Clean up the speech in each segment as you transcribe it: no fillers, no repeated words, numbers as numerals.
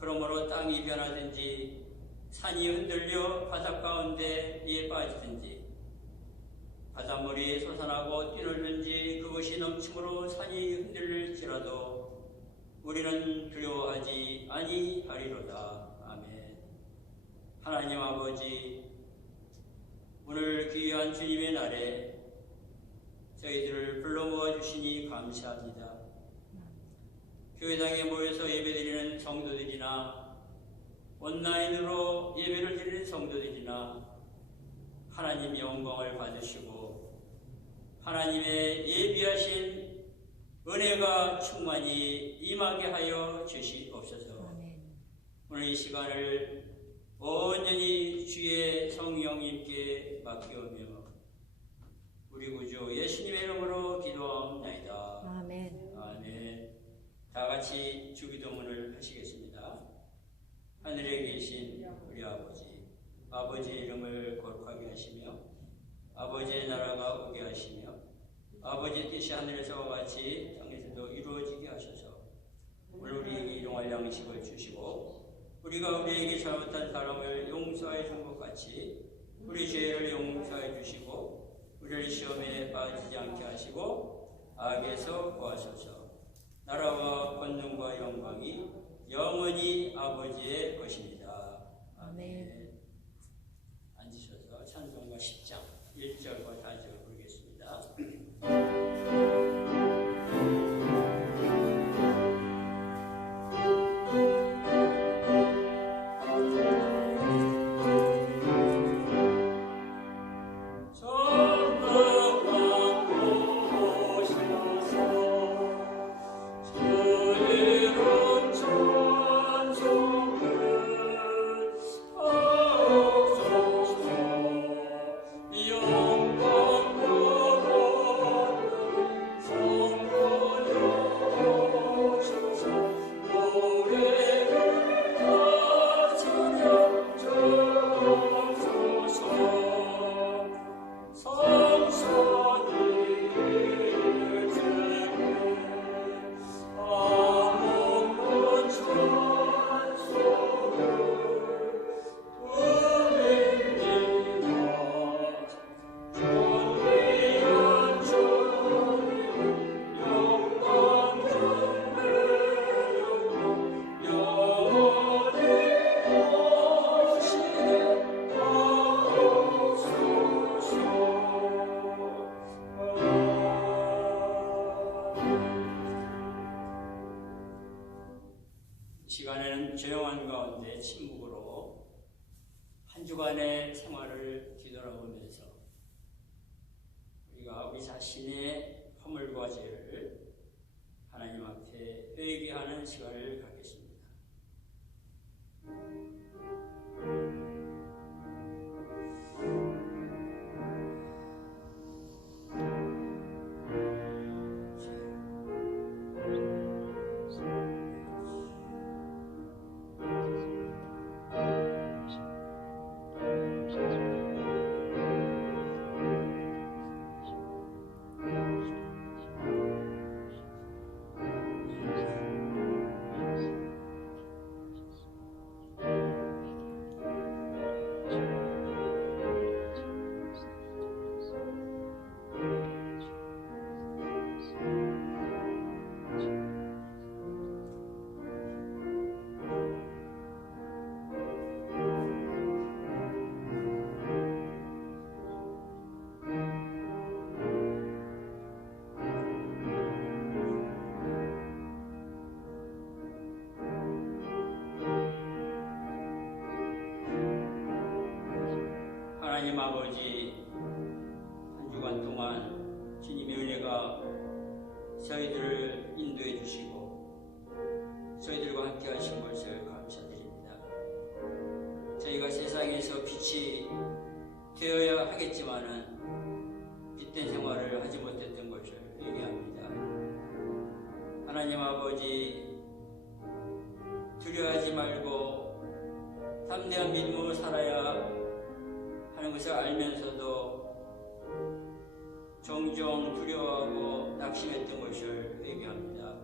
그러므로 땅이 변하든지 산이 흔들려 바닷 가운데에 빠지든지 바닷물이 솟아나고 뛰놀든지 그것이 넘침으로 산이 흔들릴지라도 우리는 두려워하지 아니하리로다. 아멘. 하나님 아버지, 오늘 귀한 주님의 날에 저희들을 불러 모아주시니 감사합니다. 교회당에 모여서 예배드리는 성도들이나 온라인으로 예배를 드리는 성도들이나 하나님 영광을 받으시고 하나님의 예비하신 은혜가 충만히 임하게 하여 주시옵소서. 아멘. 오늘 이 시간을 온전히 주의 성령님께 맡기오며 우리 구주 예수님의 이름으로 기도하옵나이다. 아멘. 아멘. 다 같이 주기도문을 하시겠습니다. 하늘에 계신 우리 아버지, 아버지의 이름을 거룩하게 하시며 아버지의 나라가 오게 하시며 아버지의 뜻이 하늘에서와 같이 땅에서도 이루어지게 하셔서 오늘 우리에게 일용할 양식을 주시고 우리가 우리에게 잘못한 사람을 용서해 준 것 같이 우리 죄를 용서해 주시고 우리를 시험에 빠지지 않게 하시고 악에서 구하소서. 나라와 권능과 영광이 영원히 아버지의 것입니다. 아멘. 앉으셔서 찬송가 10장 1절과 4절 부르겠습니다. 시간에는 조용한 가운데 침묵으로 한 주간의 생활을 뒤돌아보면서 우리가 우리 자신의 허물과 죄를 하나님 앞에 회개하는 시간을 갖겠습니다. 하나님 아버지, 한 주간 동안 주님의 은혜가 저희들을 인도해 주시고 저희들과 함께 하신 것을 감사드립니다. 저희가 세상에서 빛이 되어야 하겠지만은 빛된 생활을 하지 못했던 것을 회개합니다. 하나님 아버지, 두려워하지 말고 담대한 믿음으로 살아야 하는 것을 알면서도 종종 두려워하고 낙심했던 것을 회개합니다.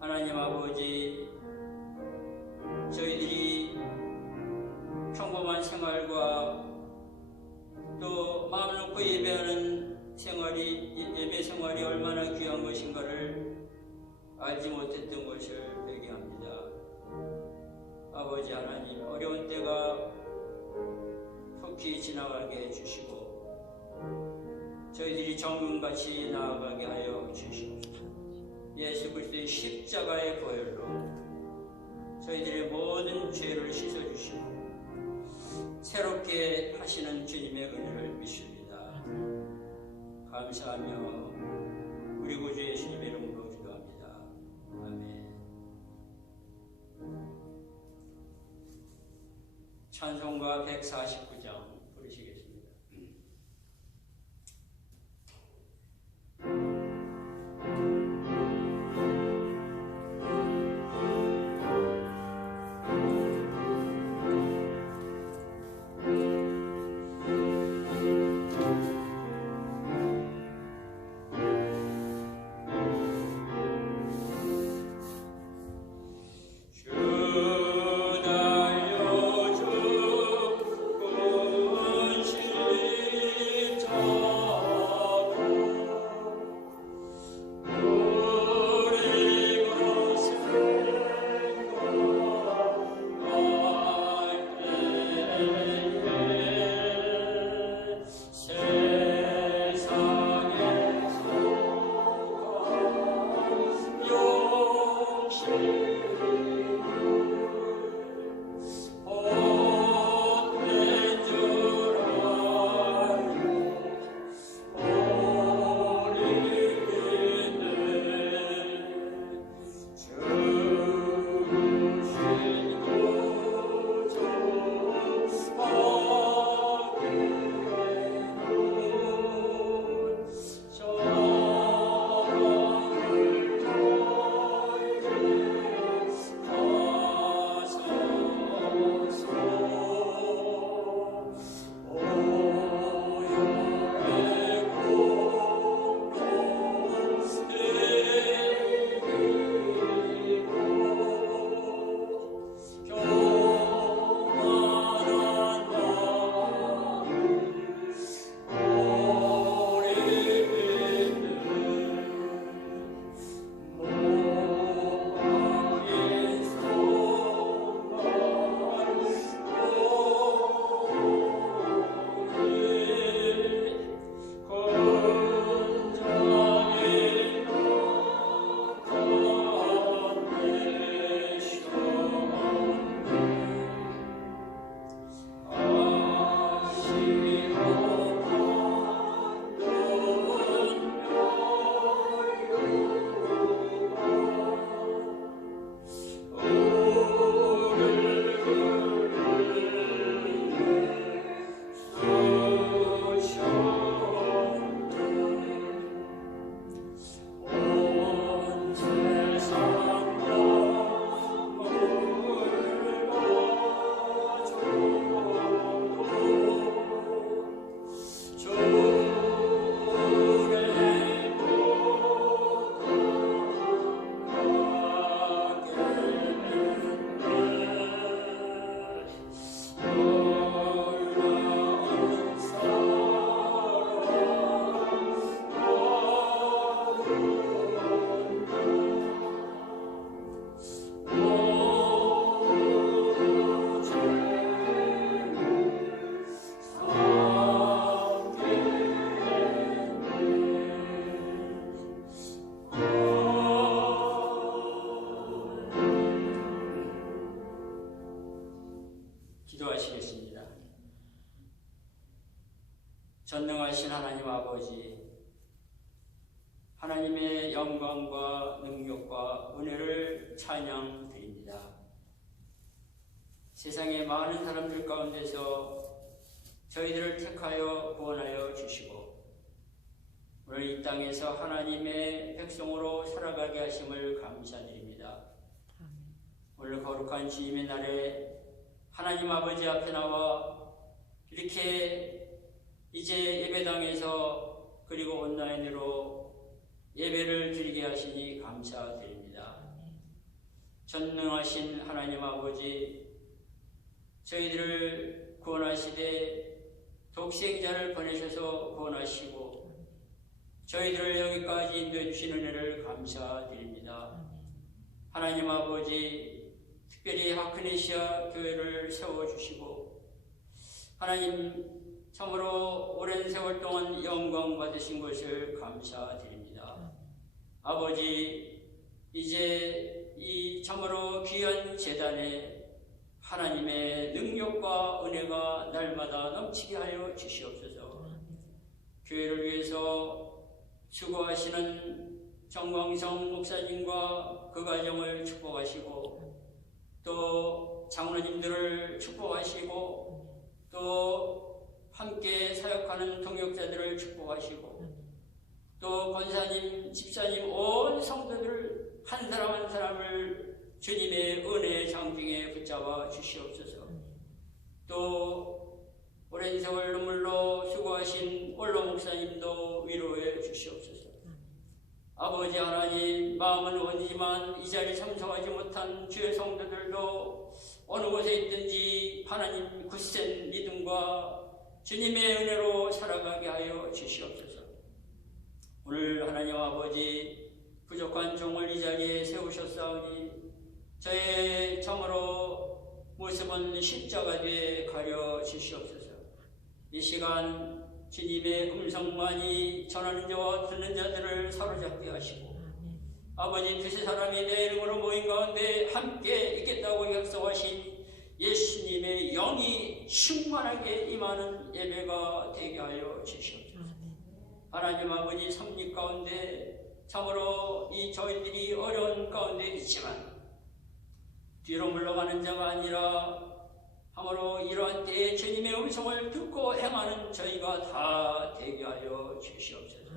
하나님 아버지, 생활과 또 마음 놓고 예배하는 생활이, 예배 생활이 얼마나 귀한 것인가를 알지 못했던 것을 회개합니다. 아버지 하나님, 어려운 때가 속히 지나가게 해주시고 저희들이 정금같이 나아가게 하여 주시옵소서. 예수 그리스도의 십자가의 보혈로 저희들의 모든 죄를 씻어주시고 새롭게 하시는 주님의 은혜를 믿습니다. 감사하며 우리 구주 예수님의 이름으로 기도합니다. 아멘. 찬송가 149장 부르시겠습니다. 기도하시겠습니다. 전능하신 하나님 아버지, 하나님의 영광과 능력과 은혜를 찬양드립니다. 세상의 많은 사람들 가운데서 저희들을 택하여 구원하여 주시고 오늘 이 땅에서 하나님의 백성으로 살아가게 하심을 감사드립니다. 오늘 거룩한 주님의 날에 하나님 아버지 앞에 나와 이렇게 이제 예배당에서 그리고 온라인으로 예배를 드리게 하시니 감사드립니다. 전능하신 하나님 아버지, 저희들을 구원하시되 독생자를 보내셔서 구원하시고 저희들을 여기까지 인도해 주신 은혜를 감사드립니다. 하나님 아버지, 특별히 하크네시아 교회를 세워주시고 하나님 참으로 오랜 세월 동안 영광 받으신 것을 감사드립니다. 아버지, 이제 이 참으로 귀한 제단에 하나님의 능력과 은혜가 날마다 넘치게 하여 주시옵소서. 교회를 위해서 수고하시는 정광성 목사님과 그 가정을 축복하시고 또 장로님들을 축복하시고 또 함께 사역하는 동역자들을 축복하시고 또 권사님, 집사님, 온 성도들 한 사람 한 사람을 주님의 은혜의 장중에 붙잡아 주시옵소서. 또 오랜 세월 눈물로 수고하신 올로 목사님도 위로해 주시옵소서. 아버지 하나님, 마음은 원이지만 이 자리에 참석하지 못한 주의 성도들도 어느 곳에 있든지 하나님 굳센 믿음과 주님의 은혜로 살아가게 하여 주시옵소서. 오늘 하나님 아버지, 부족한 종을 이 자리에 세우셨사오니 저의 참으로 모습은 십자가에 가려 주시옵소서. 이 시간 주님의 음성만이 전하는 자와 듣는 자들을 사로잡게 하시고 아버지, 두세 사람이 내 이름으로 모인 가운데 함께 있겠다고 약속하신 예수님의 영이 충만하게 임하는 예배가 되게 하여 주시옵소서. 하나님 아버지, 섭리 가운데 참으로 이 저희들이 어려운 가운데 있지만 뒤로 물러가는 자가 아니라 참으로 이러한 때에 주님의 음성을 듣고 행하는 저희가 다 되게 하여 주시옵소서.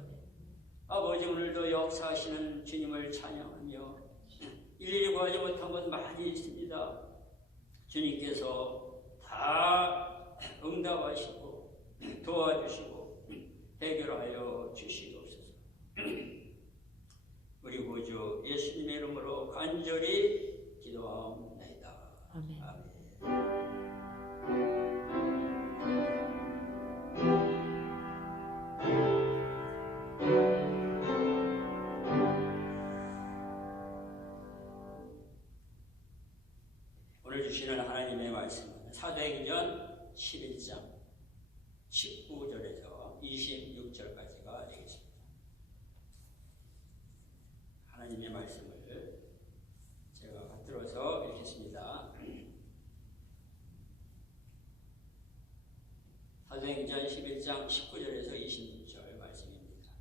아버지, 오늘도 역사하시는 주님을 찬양하며 일일이 구하지 못한 것 많이 있습니다. 주님께서 다 응답하시고 도와주시고 해결하여 주시옵소서. 우리 구주 예수님의 이름으로 간절히 기도하옵나이다. 아멘. 아멘. 오늘 주시는 하나님의 말씀은 사도행전 11장 19절에서 26절까지가 되겠습니다. 하나님의 말씀을 제가 받들어서 읽겠습니다. 사도행전 11장 19절에서 26절 말씀입니다.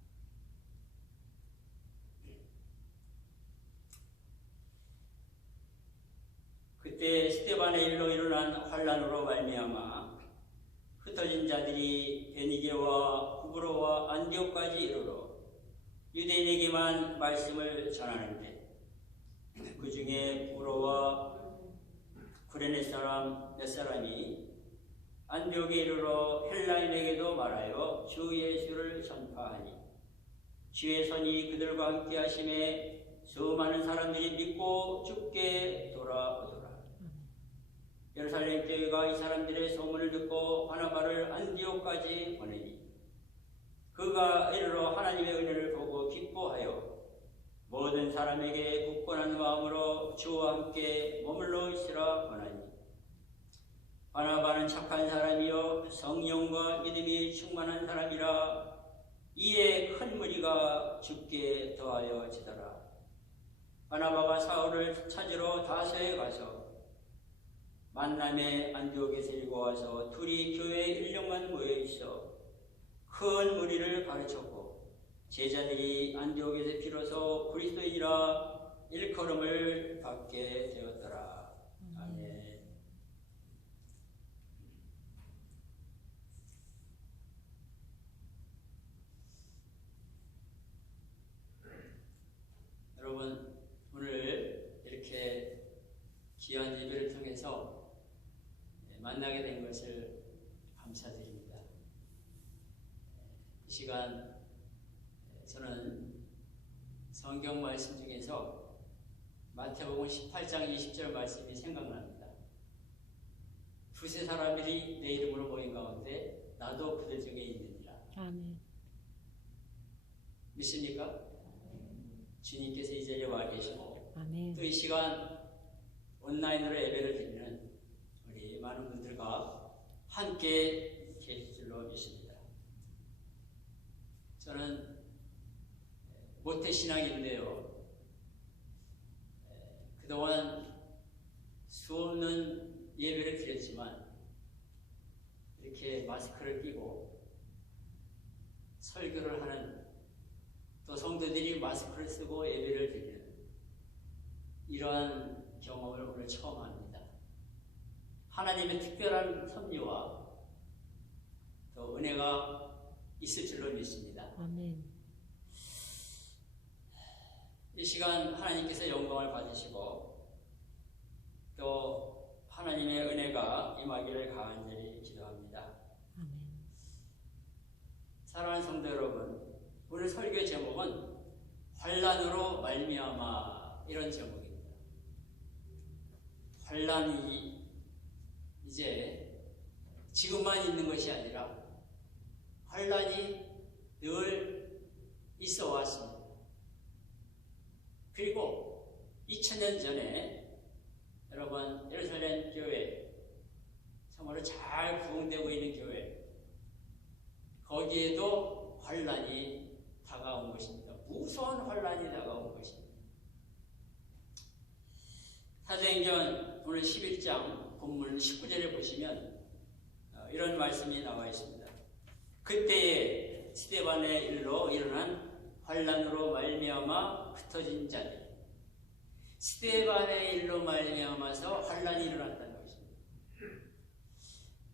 그때 스데반의 일로 일어난 환란으로 말미암아 흩어진 자들이 베니게와 구브로와 안디옥까지 이르러 유대인에게만 말씀을 전하는데 그 중에 구브로와 구레네 사람 몇 사람이 안디옥에 이르러 헬라인에게도 말하여 주 예수를 전파하니 주의 손이 그들과 함께 하심에 수많은 사람들이 믿고 주께 돌아오더라. 예루살렘 교회가 이 사람들의 소문을 듣고 바나바를 안디옥까지 보내니 그가 이르러 하나님의 은혜를 보고 기뻐하여 모든 사람에게 굳건한 마음으로 주와 함께 머물러 있으라 권하니 바나바는 착한 사람이요 성령과 믿음이 충만한 사람이라 이에 큰 무리가 주께 더하여 지더라. 바나바가 사울을 찾으러 다소에 가서 만남에 안디옥에 데리고 와서 둘이 교회에 1년간 모여 있어 큰 무리를 가르쳤고 제자들이 안디옥에서 비로소 그리스도인이라 일컬음을 받게 되었더라. 아멘. 여러분, 오늘 이렇게 귀한 예배를 통해서 만나게 된 것을 감사드립니다. 이 시간 저는 성경 말씀 중에서 마태복음 18장 20절 말씀이 생각납니다. 두세 사람들이 내 이름으로 모인 가운데 나도 그들 중에 있느니라. 아멘. 믿습니까? 주님께서 이 자리에 와 계시고 아멘. 또 이 시간 온라인으로 예배를 드리는 우리 많은 분들과 함께 계실 줄로 믿습니다. 저는 모태신앙인데요. 그동안 수없는 예배를 드렸지만 이렇게 마스크를 끼고 설교를 하는, 또 성도들이 마스크를 쓰고 예배를 드리는 이러한 경험을 오늘 처음 합니다. 하나님의 특별한 섭리와 또 은혜가 있을 줄로 믿습니다. 아멘. 이 시간 하나님께서 영광을 받으시고 또 하나님의 은혜가 임하기를 간절히 기도합니다. 아멘. 사랑하는 성도 여러분, 오늘 설교 제목은 환난으로 말미암아, 이런 제목입니다. 환난이 이제 지금만 있는 것이 아니라 환난이 늘 있어 왔습니다. 그리고 2000년 전에 여러분 예루살렘 교회, 참으로 잘 부흥되고 있는 교회, 거기에도 환난이 다가온 것입니다. 무서운 환난이 다가온 것입니다. 사도행전 오늘 11장 본문 19절에 보시면 이런 말씀이 나와 있습니다. 그때에 스데반의 일로 일어난 환난으로 말미암아 흩어진 자들, 스데반의 일로 말미암아서 환난이 일어났다는 것입니다.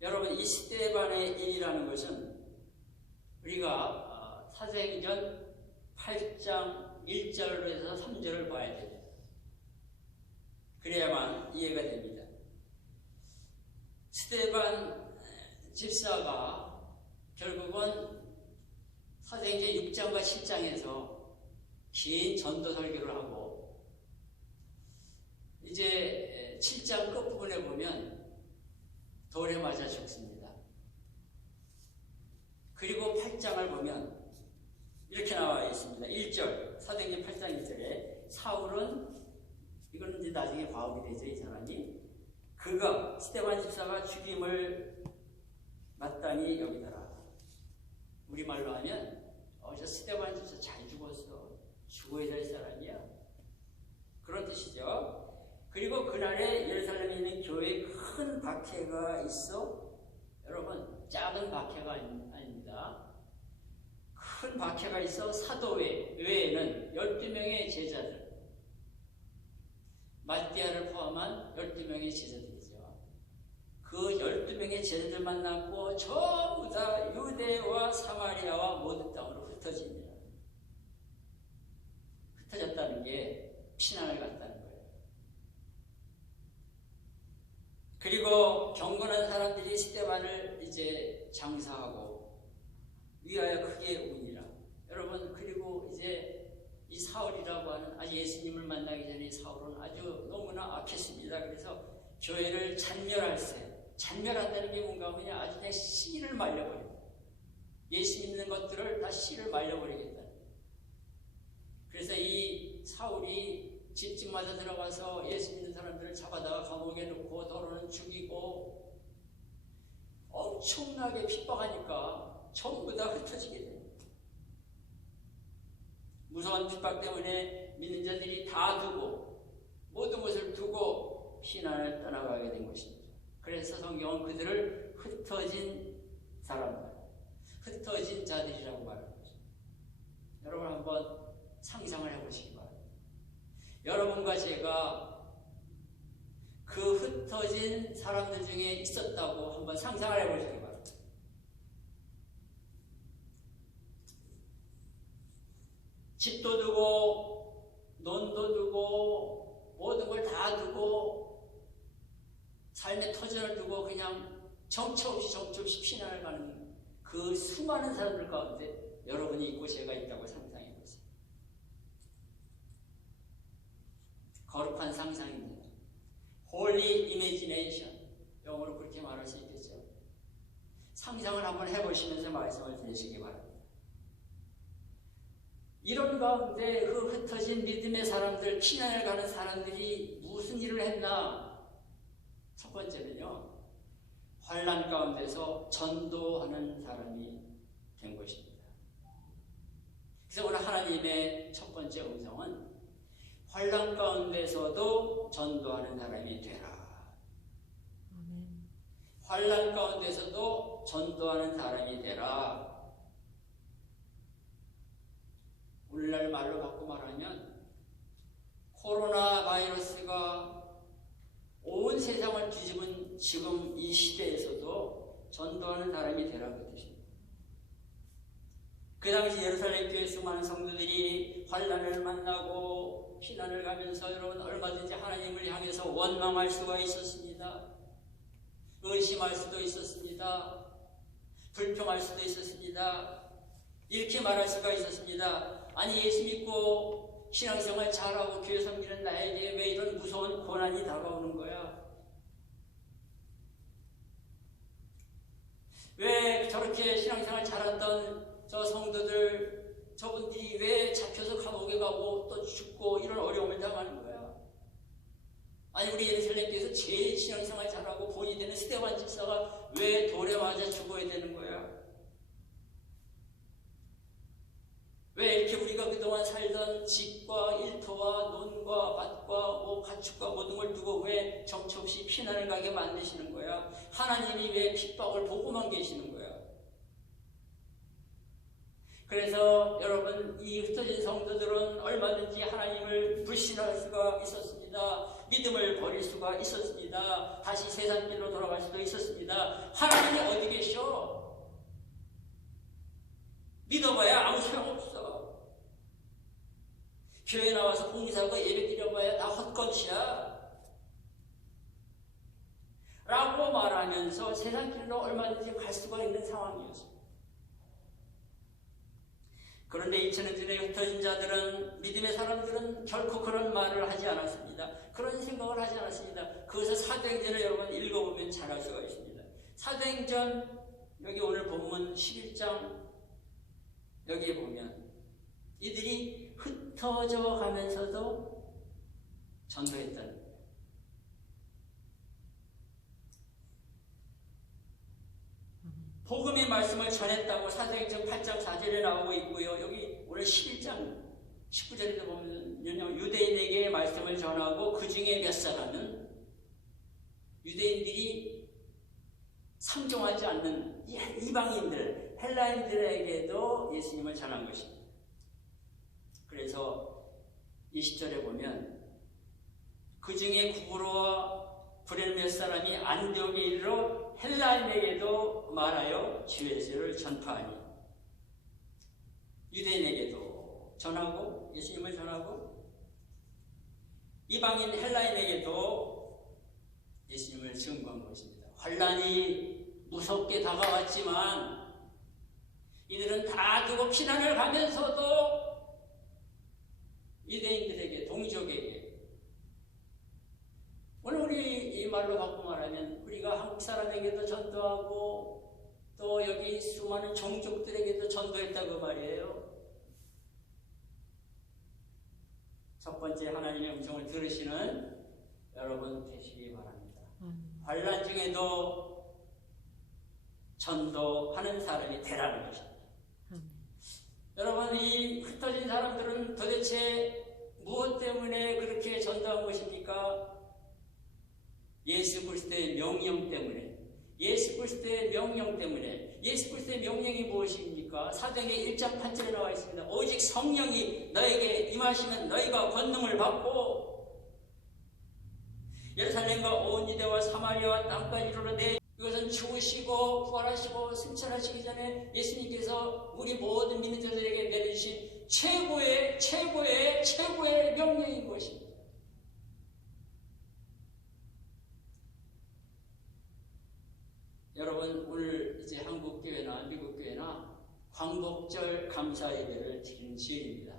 여러분, 이 스데반의 일이라는 것은 우리가 사도행전 8장 1절로 해서 3절을 봐야 됩니다. 그래야만 이해가 됩니다. 스데반 집사가 결국은 사도행전 6장과 7장에서 긴 전도 설교를 하고 이제 7장 끝부분에 보면 돌에 맞아 죽습니다. 그리고 8장을 보면 이렇게 나와 있습니다. 1절, 사도행전 8장 1절에 사울은, 이거는 이제 나중에 과업이 되죠, 이 사람이. 그가, 스데반 집사가 죽임을 마땅히 여기더라. 우리말로 하면 저 스데반 집사 잘 죽었어, 죽어야 될 사람이야, 그런 뜻이죠. 그리고 그날에 예루살렘에 있는 교회에 큰 박해가 있어. 여러분, 작은 박해가 아닙니다. 큰 박해가 있어. 사도회에는 12명의 제자들, 마띠아를 포함한 12명의 제자들이죠. 그 12명의 제자들 만났고 전부 다 유대와 사마리아와 모든 땅으로 흩어집니다. 흩어졌다는 게 피난을 갔다는 거예요. 그리고 경건한 사람들이 스데반을 이제 장사하고 위하여 크게 우니라. 여러분, 그리고 이제 이 사울이라고 하는, 아주 예수님을 만나기 전에 사울은 아주 너무나 악했습니다. 그래서 교회를 잔멸한다는 게 뭔가 하면 아주 그냥 씨를 말려버립니다. 예수 믿는 것들을 다 씨를 말려버리겠다. 그래서 이 사울이 집집마다 들어가서 예수 믿는 사람들을 잡아다가 감옥에 넣고 더러는 죽이고 엄청나게 핍박하니까 전부 다 흩어지게 됩니다. 무서운 핍박 때문에 믿는 자들이 다 두고, 모든 것을 두고 피난을 떠나가게 된 것입니다. 그래서 성경은 그들을 흩어진 사람들, 흩어진 자들이라고 말하는 것입니다. 여러분 한번 상상을 해보시기 바랍니다. 여러분과 제가 그 흩어진 사람들 중에 있었다고 한번 상상을 해보시기 바랍니다. 집도 두고 논도 두고 모든 걸 다 두고 삶의 터전을 두고 그냥 정처 없이 피난을 가는 그 수많은 사람들 가운데 여러분이 있고 제가 있다고 상상해 보세요. 거룩한 상상입니다. Holy imagination. 영어로 그렇게 말할 수 있겠죠. 상상을 한번 해보시면서 말씀을 드리시기 바랍니다. 이런 가운데 그 흩어진 믿음의 사람들, 피난을 가는 사람들이 무슨 일을 했나? 첫 번째는요, 환난 가운데서 전도하는 사람이 된 것입니다. 그래서 오늘 하나님의 첫 번째 음성은 환난 가운데서도 전도하는 사람이 되라. 환난 가운데서도 전도하는 사람이 되라. 오늘날 말로 바꿔 말하면 코로나 바이러스가 온 세상을 뒤집은 지금 이 시대에서도 전도하는 사람이 되라는 뜻입니다. 그 당시 예루살렘 교회 수많은 성도들이 환난을 만나고 피난을 가면서 여러분 얼마든지 하나님을 향해서 원망할 수가 있었습니다. 의심할 수도 있었습니다. 불평할 수도 있었습니다. 이렇게 말할 수가 있었습니다. 아니, 예수 믿고 신앙생활 잘하고 교회 섬기는 나에게 왜 이런 무서운 고난이 다가오는 거야? 왜 저렇게 신앙생활 잘했던 저 성도들, 저분들이 왜 잡혀서 감옥에 가고 또 죽고 이런 어려움을 당하는 거야? 아니, 우리 예루살렘교회에서 제일 신앙생활 잘하고 본이 되는 스데반 집사가 왜 돌에 맞아 죽어야 되는 거야? 왜 이렇게 우리가 그동안 살던 집과 일터와 논과 밭과 가축과 모든 걸 두고 왜 정처 없이 피난을 가게 만드시는 거야? 하나님이 왜 핍박을 보고만 계시는 거야? 그래서 여러분, 이 흩어진 성도들은 얼마든지 하나님을 불신할 수가 있었습니다. 믿음을 버릴 수가 있었습니다. 다시 세상 길로 돌아갈 수도 있었습니다. 하나님이 어디 계셔? 믿어봐야 아무 소용없어. 교회 나와서 봉사하고 예배 드려봐야 다 헛것이야. 라고 말하면서 세상 길로 얼마든지 갈 수가 있는 상황이었습니다. 그런데 2000년 전에 흩어진 자들은, 믿음의 사람들은 결코 그런 말을 하지 않았습니다. 그런 생각을 하지 않았습니다. 그것을 사도행전을 여러분 읽어보면 잘 알 수가 있습니다. 사도행전, 여기 오늘 본문 11장 여기에 보면 이들이 흩어져 가면서도 전도했다는 거예요. 복음의 말씀을 전했다고 사도행전 8장 4절에 나오고 있고요. 여기 오늘 11장 19절에도 보면 유대인에게 말씀을 전하고 그 중에 몇 사람은 유대인들이 상종하지 않는 이방인들, 헬라인들에게도 예수님을 전한 것입니다. 그래서 20절에 보면 그 중에 구브로와 브레 몇 사람이 안디옥에 이르러 헬라인에게도 말하여 주 예수를 전파하니, 유대인에게도 전하고 예수님을 전하고 이방인 헬라인에게도 예수님을 증거한 것입니다. 환난이 무섭게 다가왔지만 이들은 다 두고 피난을 가면서도 유대인들에게, 동족에게, 오늘 우리 이 말로 바꿔 말하면 우리가 한국 사람에게도 전도하고 또 여기 수많은 종족들에게도 전도했다고 말이에요. 첫 번째 하나님의 음성을 들으시는 여러분 되시기 바랍니다. 환난 중에도 전도하는 사람이 되라는 것입니다. 여러분, 이 흩어진 사람들은 도대체 무엇 때문에 그렇게 전도한 것입니까? 예수 그리스도의 명령 때문에. 예수 그리스도의 명령 때문에. 예수 그리스도의 명령이 무엇입니까? 사도행전 1장 8절에 나와 있습니다. 오직 성령이 너에게 임하시면 너희가 권능을 받고 예루살렘과 온 유대와 사마리아와 땅까지 이르러내. 이것은 죽으시고 부활하시고 승천하시기 전에 예수님께서 우리 모든 믿는 자들에게 내려주신 최고의 명령인 것입니다. 여러분, 오늘 이제 한국교회나 미국교회나 광복절 감사 예배를 드리는 지역입니다.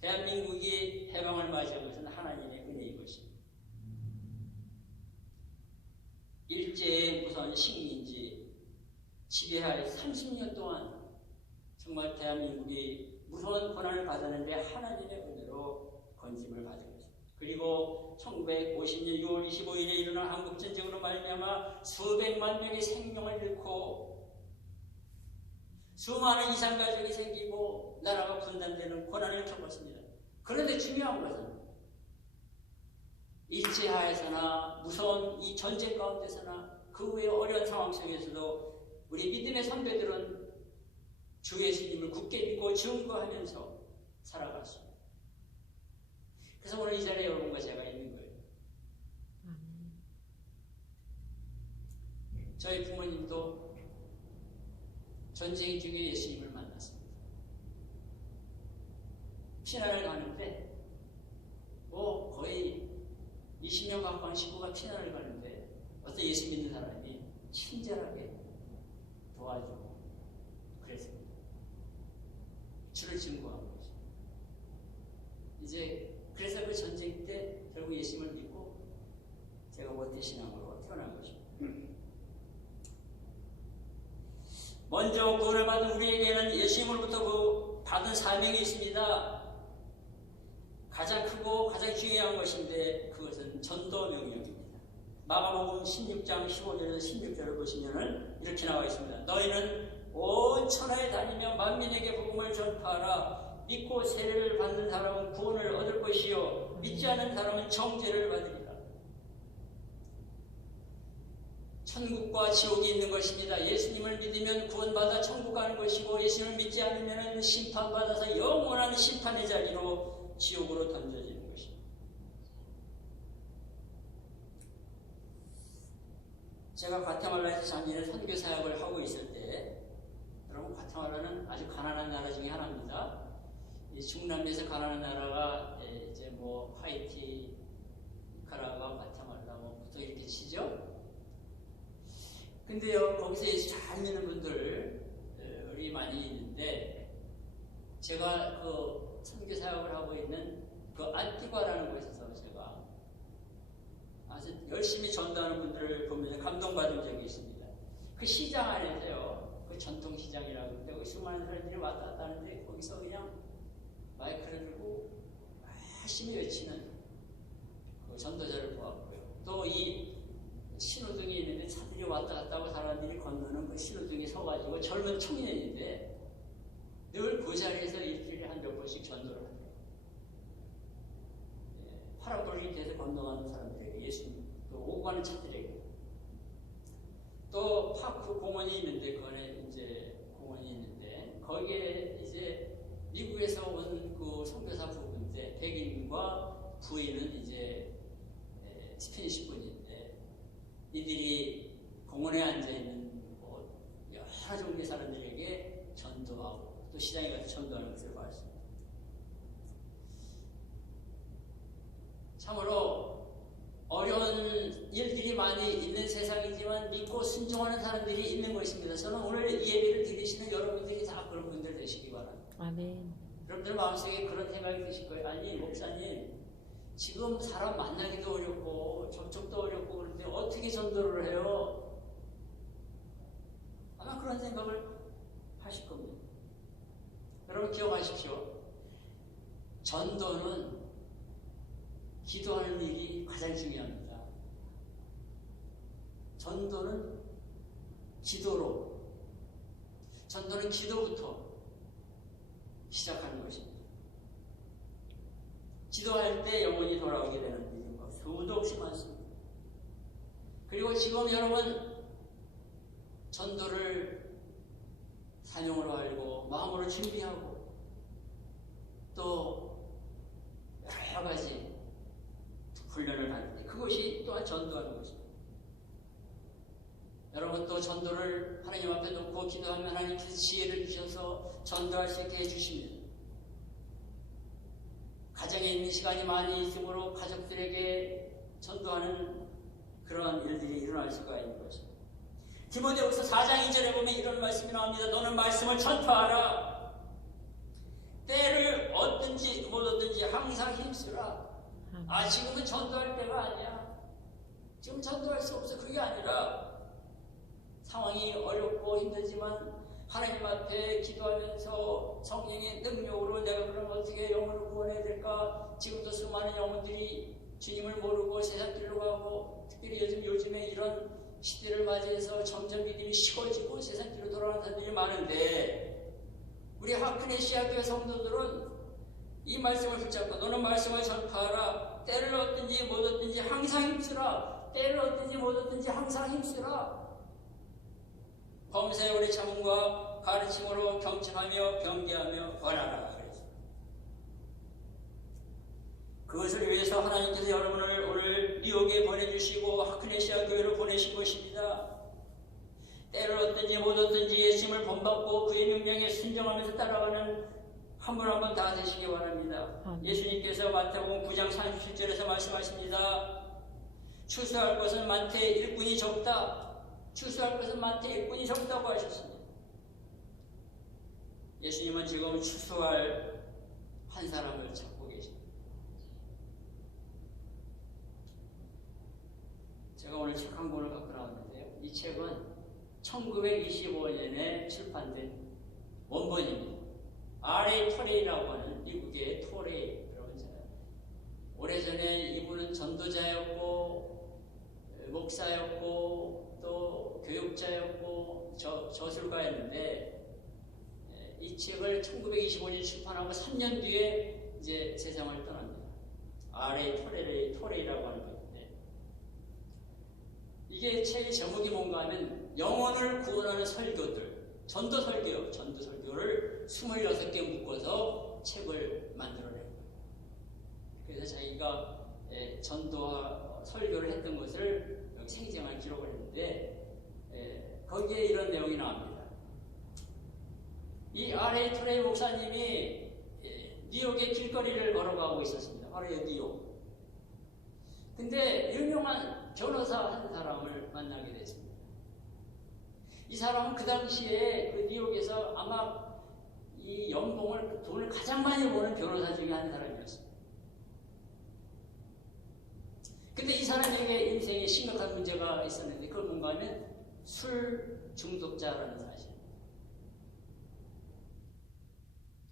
대한민국이 해방을 맞이한 것은 하나님의 은혜인 것입니다. 어떤 식민지 지배하에 30년 동안 정말 대한민국이 무서운 고난을 받았는데 하나님의 은혜로 건짐을 받은 것입니다. 그리고 1950년 6월 25일에 일어난 한국전쟁으로 말미암아 수백만 명의 생명을 잃고 수많은 이산가족이 생기고 나라가 분단되는 고난을 겪었습니다. 그런데 중요한 것은 일제하에서나 무서운 이 전쟁 가운데서나 그 후에 어려운 상황 속에서도 우리 믿음의 선배들은 주 예수님을 굳게 믿고 증거하면서 살아갔습니다. 그래서 오늘 이 자리에 여러분과 제가 있는 거예요. 저희 부모님도 전쟁 중에 예수님을 만났습니다. 피난을 가는데 거의 20년 가까운 식구가 피난을 가는데 어떤 예수 믿는 사람이 친절하게 도와주고 그랬습니다. 주를 증거한 거죠. 이제 그래서 그 전쟁 때 결국 예수님을 믿고 제가 모태신앙으로 태어난 것입니다. 먼저 구원을 받은 우리에게는 예수님으로부터 그 받은 사명이 있습니다. 가장 크고 가장 중요한 것인데 그것은 전도 명령입니다. 마가복음 16장 15절에서 16절을 보시면 이렇게 나와 있습니다. 너희는 온 천하에 다니며 만민에게 복음을 전파하라. 믿고 세례를 받는 사람은 구원을 얻을 것이요 믿지 않는 사람은 정죄를 받으리라. 천국과 지옥이 있는 것입니다. 예수님을 믿으면 구원받아 천국 가는 것이고 예수님을 믿지 않으면 심판받아서 영원한 심판의 자리로 지옥으로 던져지는 것입니다. 제가 과테말라에서 작년에 선교 사역을 하고 있을 때 여러분 과테말라는 아주 가난한 나라 중에 하나입니다. 이 중남미에서 가난한 나라가 이제 하이티, 니카라과, 과테말라 보통 이렇게 치죠. 근데요 거기서 예수 잘 믿는 분들이 많이 있는데 제가 그 선교 사역을 하고 있는 그 안티과라는 곳에서 제가 아주 열심히 전도하는 분들을 보면서 감동받은 적이 있습니다. 그 시장 안에서요, 그 전통시장이라고 하는데 거기 수많은 사람들이 왔다 갔다 하는데 거기서 그냥 마이크를 들고 열심히 외치는 그 전도자를 보았고요. 또 이 신호등이 있는데 차들이 왔다 갔다 하고 사람들이 건너는 그 신호등에 서가지고 젊은 청년인데 늘 그 자리에서 일주일에 한 몇 번씩 전도를 하더라고요. 파란불이 돼서 건너가는 사람들에게 예수님, 또 오고 가는 차들에게, 또 파크 공원이 있는데 그 안에 이제 공원이 있는데 거기에 이제 미국에서 온 그 선교사 부부인데 백인과 부인은 이제 스페니시 분인데 이들이 공원에 앉아 있는 여러 종류의 사람들에게 전도하고 또 시장에 가서 전도하는 것을 봤습니다. 참으로 어려운 일들이 많이 있는 세상이지만 믿고 순종하는 사람들이 있는 것입니다. 저는 오늘 이 예배를 드리시는 여러분들이 다 그런 분들 되시기 바랍니다. 아멘. 여러분들 마음속에 그런 생각이 드실 거예요. 아니 목사님, 지금 사람 만나기도 어렵고 접촉도 어렵고 그런데 어떻게 전도를 해요? 아마 그런 생각을 하실 겁니다. 여러분 기억하십시오. 전도는 기도하는 일이 가장 중요합니다. 전도는 기도로, 전도는 기도부터 시작하는 것입니다. 기도할 때 영혼이 돌아오게 되는 일인 것 수도 없이 많습니다. 그리고 지금 여러분 전도를 사명으로 알고 마음으로 준비하고 또 여러 가지 훈련을 하는데 그것이 또한 전도하는 것입니다. 여러분 또 전도를 하나님 앞에 놓고 기도하면 하나님께서 지혜를 주셔서 전도할 수 있게 해주십니다. 가정에 있는 시간이 많이 있으므로 가족들에게 전도하는 그러한 일들이 일어날 수가 있는 것입니다. 디모데후서 4장 2절에 보면 이런 말씀이 나옵니다. 너는 말씀을 전파하라. 때를 얻든지 못 얻든지 항상 힘쓰라. 지금은 전도할 때가 아니야. 지금 전도할 수 없어. 그게 아니라 상황이 어렵고 힘들지만 하나님 앞에 기도하면서 성령의 능력으로 내가 그럼 어떻게 영혼을 구원해야 될까? 지금도 수많은 영혼들이 주님을 모르고 세상 길로 가고, 특별히 요즘에 이런 시대를 맞이해서 점점 믿음이 식어지고 세상 길로 돌아가는 사람들이 많은데, 우리 하크네시아 교회 성도들은 이 말씀을 붙잡고 너는 말씀을 전파하라. 때를 얻든지 못 얻든지 항상 힘쓰라. 때를 얻든지 못 얻든지 항상 힘쓰라. 범사에 우리 참음과 가르침으로 경청하며 경계하며 권하라. 그것을 위해서 하나님께서 여러분을 오늘 뉴욕에 보내주시고 하크네시아 교회로 보내신 것입니다. 때를 얻든지 못 얻든지 예수님을 본받고 그의 명령에 순종하면서 따라가는 한 분 한 분 다 되시기 바랍니다. 예수님께서 마태복음 9장 37절에서 말씀하십니다. 추수할 것은 많되 일꾼이 적다. 추수할 것은 많되 일꾼이 적다고 하셨습니다. 예수님은 지금 추수할 한 사람을 찾고 계십니다. 제가 오늘 책 한 권을 갖고 나왔는데요. 이 책은 1925년에 출판된 원본입니다. R.A. 토레이라고 하는 미국의 토레이라고 하잖아요. 오래전에 이분은 전도자였고 목사였고 또 교육자였고 저술가였는데, 이 책을 1925년 출판하고 3년 뒤에 이제 세상을 떠납니다. R.A. 토레이라고 하는 건데, 이게 책의 제목이 뭔가 하면 영혼을 구원하는 설교들, 전도 설교요. 전도 설교를 26개 묶어서 책을 만들어낸 거예요. 그래서 자기가 전도와 설교를 했던 것을 여기 생생한 기록을 했는데, 거기에 이런 내용이 나옵니다. 이 R.A. 토레이 목사님이 뉴욕의 길거리를 걸어가고 있었습니다. 바로 여기 뉴욕. 근데 유명한 변호사 한 사람을 만나게 됐습니다. 이 사람은 그 당시에 그 뉴욕에서 아마 이 연봉을, 돈을 가장 많이 버는 변호사 중에 한 사람이었습니다. 근데 이 사람에게 인생에 심각한 문제가 있었는데, 그건 뭔가 하면 술 중독자라는 사실.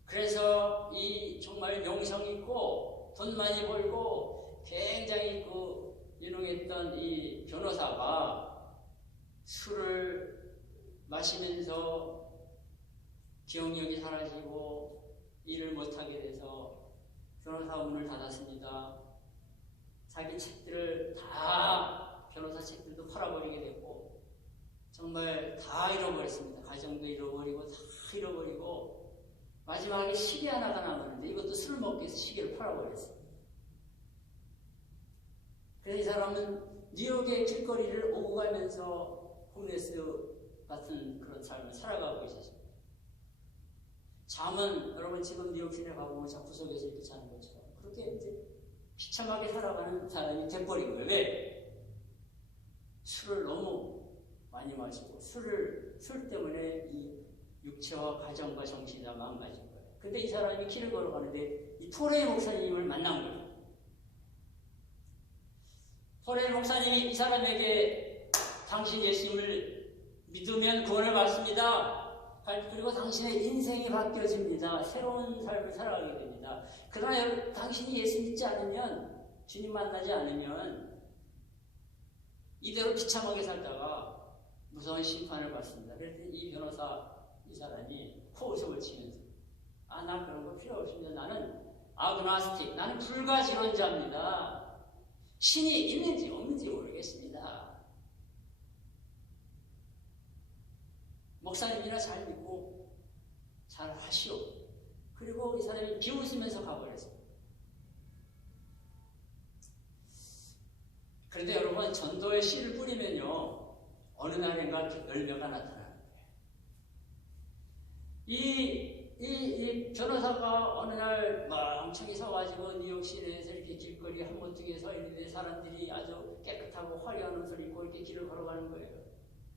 그래서 이 정말 명성 있고 돈 많이 벌고 굉장히 유능했던 이 변호사가 술을 마시면서 기억력이 사라지고 일을 못하게 돼서 변호사 문을 닫았습니다. 자기 책들을 다, 변호사 책들도 팔아버리게 됐고 정말 다 잃어버렸습니다. 가정도 잃어버리고 다 잃어버리고 마지막에 시계 하나가 남았는데 이것도 술 먹기 위해서 시계를 팔아버렸어요. 그래서 이 사람은 뉴욕의 길거리를 오고 가면서 홈레스 같은 그런 삶을 살아가고 있었습니다. 잠은 여러분 지금 뉴욕 시내 가보면 자 구석에서 이렇게 자는 것처럼 그렇게 이제 비참하게 살아가는 사람이 돼버린 거예요. 왜? 술을 너무 많이 마시고 술 때문에 이 육체와 가정과 정신이 다 망가진 거예요. 근데 이 사람이 길을 걸어가는데 이 토레이 목사님을 만난 거예요. 토레이 목사님이 이 사람에게 당신 예수님을 믿으면 구원을 받습니다. 그리고 당신의 인생이 바뀌어집니다. 새로운 삶을 살아가게 됩니다. 그러나 당신이 예수 믿지 않으면, 주님 만나지 않으면 이대로 비참하게 살다가 무서운 심판을 받습니다. 그랬더니 이 변호사, 이 사람이 코웃음을 치면서 나 그런 거 필요 없습니다. 나는 아그나스틱, 나는 불가지론자입니다. 신이 있는지 없는지 모르겠습니다. 목사님이나 잘 믿고 잘 하시오. 그리고 이 사람이 비웃으면서 가버렸어요. 그런데 여러분, 전도의 씨를 뿌리면요 어느 날인가 열매가 나타나는 거예요. 이 변호사가 어느 날 멍청이 서가지고 뉴욕 시내에서 이렇게 길거리 한모퉁이에 서 있는데 사람들이 아주 깨끗하고 화려한 옷을 입고 이렇게 길을 걸어가는 거예요.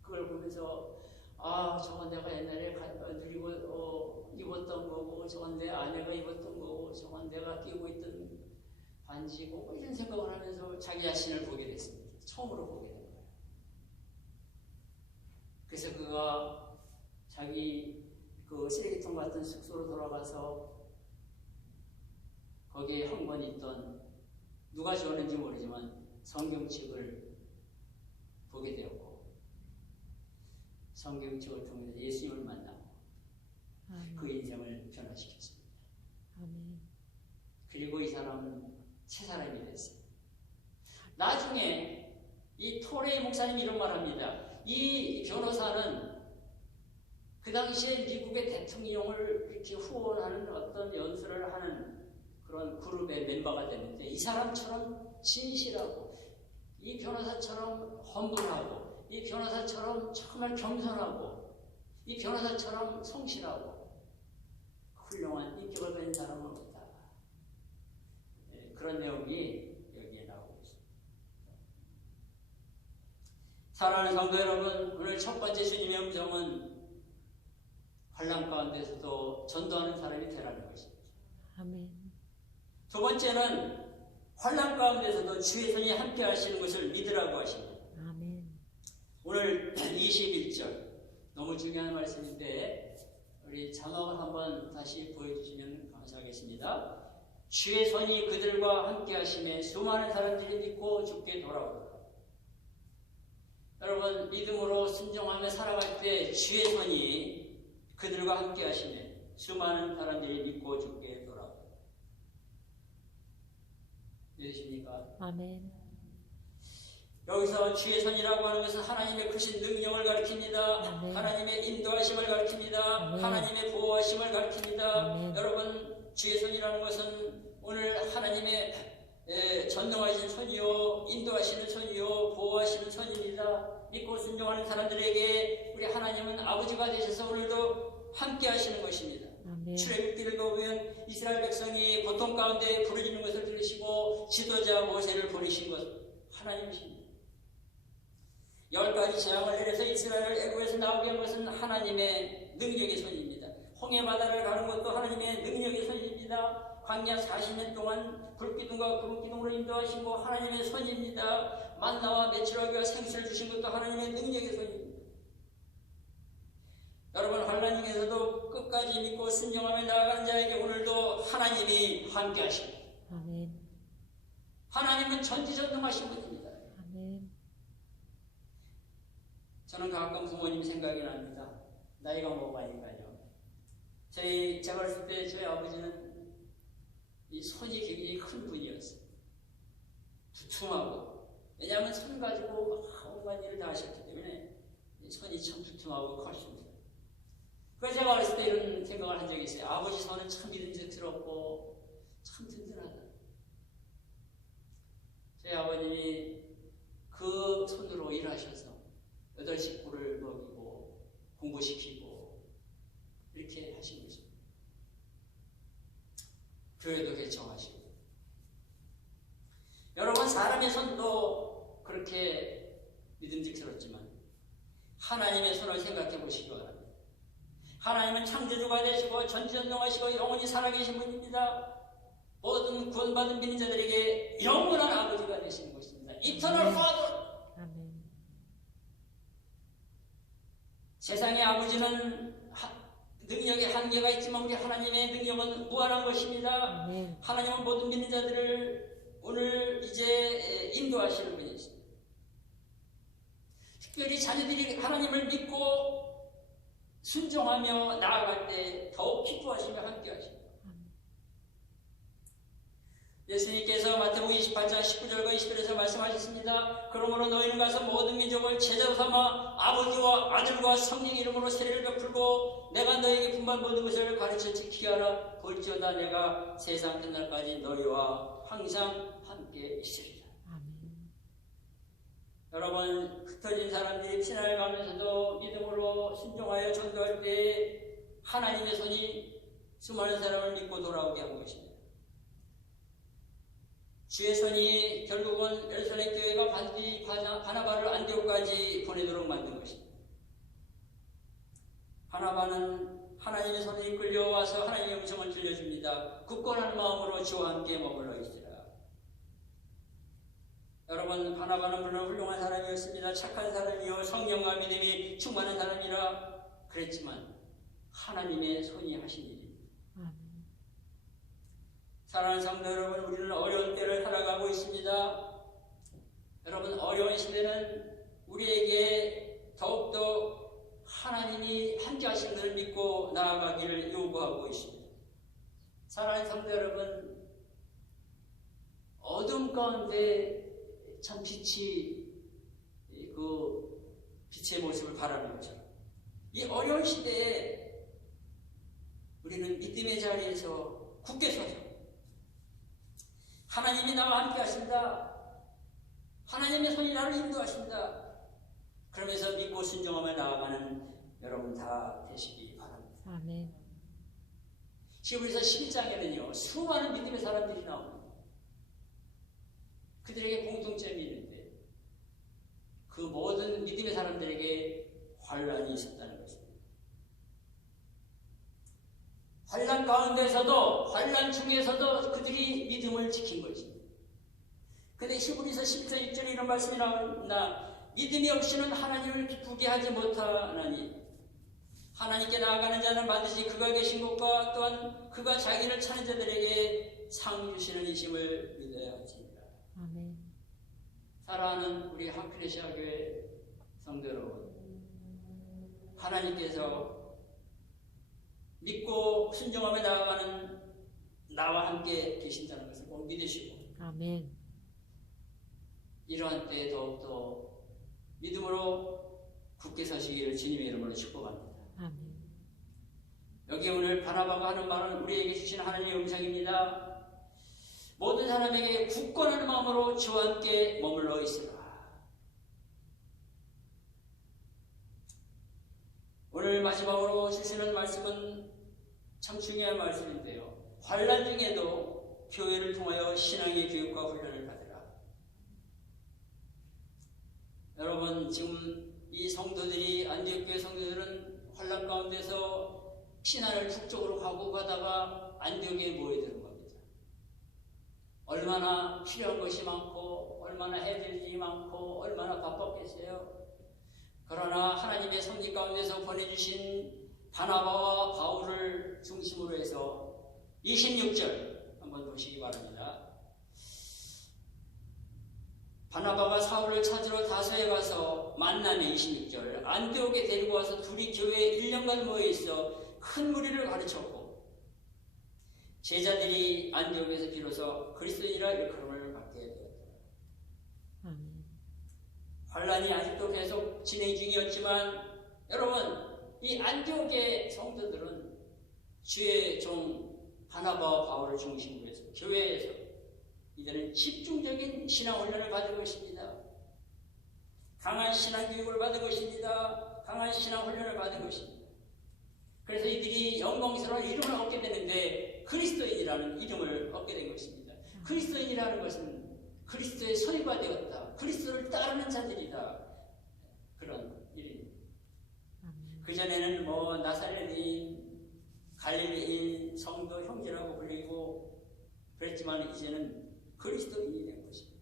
그걸 보면서 저건 내가 옛날에 누리고 입었던 거고, 저건 내 아내가 입었던 거고, 저건 내가 끼고 있던 반지고, 이런 생각을 하면서 자기 자신을 보게 됐습니다. 처음으로 보게 된 거예요. 그래서 그가 자기 그 쓰레기통 같은 숙소로 돌아가서 거기에 한 권 있던, 누가 지었는지 모르지만 성경책을 보게 되었고, 성경책을 통해서 예수님을 만나고 그 인생을 변화시켰습니다. 그리고 이 사람은 새 사람이 됐어요. 나중에 이 토레이 목사님이 이런 말 합니다. 이 변호사는 그 당시에 미국의 대통령을 이렇게 후원하는 어떤 연설을 하는 그런 그룹의 멤버가 됐는데, 이 사람처럼 진실하고, 이 변호사처럼 험불하고, 이 변호사처럼 정말 겸손하고, 이 변호사처럼 성실하고 훌륭한 인격을 가진 사람은 없다. 그런 내용이 여기에 나오고 있습니다. 사랑하는 성도 여러분, 오늘 첫 번째 주님의 음성은 환난 가운데서도 전도하는 사람이 되라는 것입니다. 아멘. 두 번째는 환난 가운데서도 주의 손이 함께 하시는 것을 믿으라고 하십니다. 아멘. 오늘 21절 너무 중요한 말씀인데 우리 자막을 한번 다시 보여주시면 감사하겠습니다. 주의 손이 그들과 함께 하심에 수많은 사람들이 믿고 죽게 돌아오더라. 여러분, 믿음으로 순종하며 살아갈 때 주의 손이 그들과 함께 하심에 수많은 사람들이 믿고 죽게 돌아오더라. 믿으십니까? 아멘. 여기서 주의 손이라고 하는 것은 하나님의 크신 능력을 가리킵니다. 아멘. 하나님의 인도하심을 가리킵니다. 아멘. 하나님의 보호하심을 가리킵니다. 아멘. 여러분, 주의 손이라는 것은 오늘 하나님의 전능하신 손이요, 인도하시는 손이요, 보호하시는 손입니다. 믿고 순종하는 사람들에게 우리 하나님은 아버지가 되셔서 오늘도 함께 하시는 것입니다. 출애굽기를 보면 이스라엘 백성이 고통 가운데 부르짖는 것을 들으시고 지도자 모세를 보내신 것 하나님이십니다. 10가지 재앙을 내려서 이스라엘을 애굽에서 나오게 한 것은 하나님의 능력의 손입니다. 홍해 바다를 가는 것도 하나님의 능력의 손입니다. 광야 40년 동안 불기둥과 구름기둥으로 인도하신 거 하나님의 손입니다. 만나와 메추라기와 생수를 주신 것도 하나님의 능력의 손입니다. 여러분, 환난 중에서도 끝까지 믿고 순종하며 나아가는 자에게 오늘도 하나님이 함께 하십니다. 아멘. 하나님은 전지전능하신 분입니다. 아멘. 저는 가끔 부모님 생각이 납니다. 나이가 먹어가니까요. 제가 어렸을 때 저희 아버지는 이 손이 굉장히 큰 분이었어요. 두툼하고, 왜냐하면 손 가지고 막 온갖 일을 다 하셨기 때문에 손이 참 두툼하고 컸습니다. 그래서 제가 어렸을 때 이런 생각을 한 적이 있어요. 아버지 손은 참 믿음직스럽고 참 든든하다. 저희 아버님이 그 손으로 일하셔서 8 식구를 먹이고 공부시키고 이렇게 하신 것입니다. 교회도 개척하시고. 여러분, 사람의 손도 그렇게 믿음직스럽지만 하나님의 손을 생각해 보시기 바랍니다. 하나님은 창조주가 되시고 전지전능하시고 영원히 살아계신 분입니다. 모든 구원받은 믿는 자들에게 영원한 아버지가 되시는 것입니다. Eternal Father. 아멘. 세상의 아버지는 능력에 한계가 있지만 우리 하나님의 능력은 무한한 것입니다. 아멘. 하나님은 모든 믿는 자들을 오늘 이제 인도하시는 분이십니다. 특별히 자녀들이 하나님을 믿고 순종하며 나아갈 때 더욱 기뻐하시며 함께 하십니다. 예수님께서 마태복음 28장 19절과 20절에서 말씀하셨습니다. 그러므로 너희는 가서 모든 민족을 제자로 삼아 아버지와 아들과 성령 이름으로 세례를 베풀고 내가 너희에게 분반 모든 것을 가르쳐 지키게 하라. 볼지어다 내가 세상 끝날까지 너희와 항상 함께 있으리라. 여러분, 흩어진 사람들이 피난을 가면서도 믿음으로 순종하여 전도할 때 하나님의 손이 수많은 사람을 믿고 돌아오게 한 것입니다. 주의 손이 결국은 예루살렘 교회가 반드시 바나바를 안디옥까지 보내도록 만든 것입니다. 바나바는 하나님의 손에 이끌려와서 하나님의 음성을 들려줍니다. 굳건한 마음으로 주와 함께 머물러 있으라. 여러분, 바나바는 물론 훌륭한 사람이었습니다. 착한 사람이요 성령과 믿음이 충만한 사람이라 그랬지만 하나님의 손이 하신 일입니다. 아멘. 사랑하는 성도 여러분, 우리는 어려운 때를 살아가고 있습니다. 여러분, 어려운 시대는 우리에게 더욱더 하나님이 함께하신 것을 믿고 나아가기를 요구하고 있습니다. 사랑하는 성도 여러분, 어둠 가운데 참 빛이 빛의 모습을 바라는 것처럼 이 어려운 시대에 우리는 믿음의 자리에서 굳게 서서 하나님이 나와 함께 하신다, 하나님의 손이 나를 인도하신다, 그러면서 믿고 순종하며 나아가는 여러분 다 되시기 바랍니다. 아멘. 히브리서 12장에는요 수많은 믿음의 사람들이 나옵니다. 그들에게 공통점이 있는데 그 모든 믿음의 사람들에게 환난이 있었다는 것입니다. 환난 가운데서도, 환난 중에서도 그들이 믿음을 지킨 것입니다. 그런데 히브리서 10장 1절에 이런 말씀이 나옵니다. 믿음이 없이는 하나님을 기쁘게 하지 못하나니 하나님께 나아가는 자는 반드시 그가 계신 곳과 또한 그가 자기를 찾는 자들에게 상 주시는 이심을 믿어야 합니다. 아멘. 사랑하는 우리 하필레시아 교회 성도 여러분, 하나님께서 믿고 순종하며 나아가는 나와 함께 계신다는 것을 꼭 믿으시고 아멘. 이러한 때에 더욱더 믿음으로 굳게 서시기를 주님의 이름으로 축복합니다. 아멘. 여기 오늘 바나바가 하는 말은 우리에게 주신 하나님의 음성입니다. 모든 사람에게 굳건한 마음으로 주와 함께 머물러 있으라. 오늘 마지막으로 주시는 말씀은 참 중요한 말씀인데요. 환난 중에도 교회를 통하여 신앙의 교육과 훈련을 받으라. 여러분, 지금 이 성도들이, 안디옥교회 성도들은 환난 가운데서 피난을 북쪽으로 가고 가다가 안디옥에 모여드는 겁니다. 얼마나 필요한 것이 많고 얼마나 해야 될 일이 많고 얼마나 바빴겠어요. 그러나 하나님의 섭리 가운데서 보내주신 바나바와 바울을 중심으로 해서 26절 한번 보시기 바랍니다. 바나바가 사울을 찾으러 다소에 가서 만남에 26절 안디옥에 데리고 와서 둘이 교회에 1년간 모여있어 큰 무리를 가르쳤고 제자들이 안디옥에서 비로소 그리스도인이라 일컬음을 받게 되었다. 아멘. 환란이 아직도 계속 진행 중이었지만 여러분, 이 안디옥의 성도들은 주의 종 바나바와 바울을 중심으로 해서 교회에서 이들은 집중적인 신앙 훈련을 받은 것입니다. 강한 신앙 교육을 받은 것입니다. 강한 신앙 훈련을 받은 것입니다. 그래서 이들이 영광스러운 이름을 얻게 되는데 그리스도인이라는 이름을 얻게 된 것입니다. 그리스도인이라는 것은 그리스도의 소유가 되었다, 그리스도를 따르는 자들이다, 그런 이름입니다. 그전에는 나사렛인, 갈릴리인, 성도 형제라고 불리고 그랬지만 이제는 그리스도인이 된 것입니다.